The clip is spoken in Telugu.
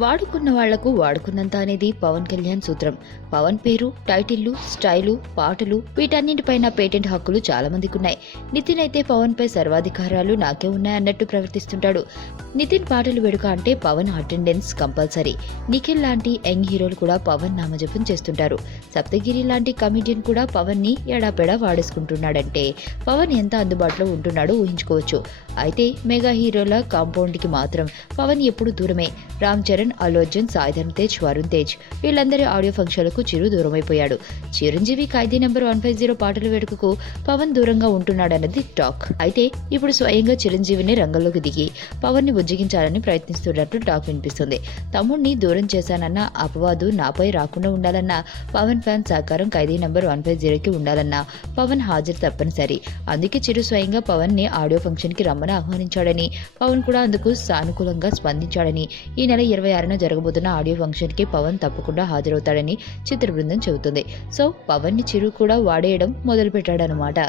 వాడుకున్న వాళ్లకు వాడుకున్నంత అనేది పవన్ కళ్యాణ్ సూత్రం. పవన్ పేరు, టైటిల్లు, స్టైలు, పాటలు వీటన్నింటిపైన పేటెంట్ హక్కులు చాలా మందికి ఉన్నాయి. నితిన్ అయితే పవన్ పై సర్వాధికారాలు నాకే ఉన్నాయన్నట్టు ప్రవర్తిస్తుంటాడు. నితిన్ పాటలు వేడుక అంటే పవన్ అటెండెన్స్ కంపల్సరీ. నిఖిల్ లాంటి యంగ్ హీరోలు కూడా పవన్ నామజపం చేస్తుంటారు. సప్తగిరి లాంటి కమిడియన్ కూడా పవన్ ని ఎడాపెడా వాడేసుకుంటున్నాడంటే పవన్ ఎంత అందుబాటులో ఉంటున్నాడో ఊహించుకోవచ్చు. అయితే మెగా హీరోల కాంపౌండ్ కి మాత్రం పవన్ ఎప్పుడు దూరమే. రామ్ చరణ్, అల్లు అర్జున్, సాయిధరమ్ తేజ్, వరుణ్ తేజ్ వీళ్ళందరి ఆడియో ఫంక్షన్లకు చిరు దూరమైపోయాడు. చిరంజీవి ఖైదీ నెంబర్ 150 పాటల వేడుకకు పవన్ దూరంగా ఉంటున్నాడన్నది టాక్. అయితే ఇప్పుడు స్వయంగా చిరంజీవిని రంగంలోకి దిగి పవన్ ని బుజ్జగించాలని ప్రయత్నిస్తున్నట్టు టాక్ వినిపిస్తుంది. తమ్ముడిని దూరం చేశానన్న అపవాదు నాపై రాకుండా ఉండాలన్నా, పవన్ ఫ్యాన్ సహకారం ఖైదీ నెంబర్ 150కి ఉండాలన్నా పవన్ హాజరు తప్పనిసరి. అందుకే చిరు స్వయంగా పవన్ ని ఆడియో ఫంక్షన్ కి రమ్మని ఆహ్వానించాడని, పవన్ కూడా అందుకు సానుకూలంగా స్పందించాడని, ఈ నెల 26న జరగబోతున్న ఆడియో ఫంక్షన్ కి పవన్ తప్పకుండా హాజరవుతాడని చిత్ర బృందం చెబుతుంది. సో పవన్ ని చిరు కూడా వాడేయడం మొదలు పెట్టాడనమాట.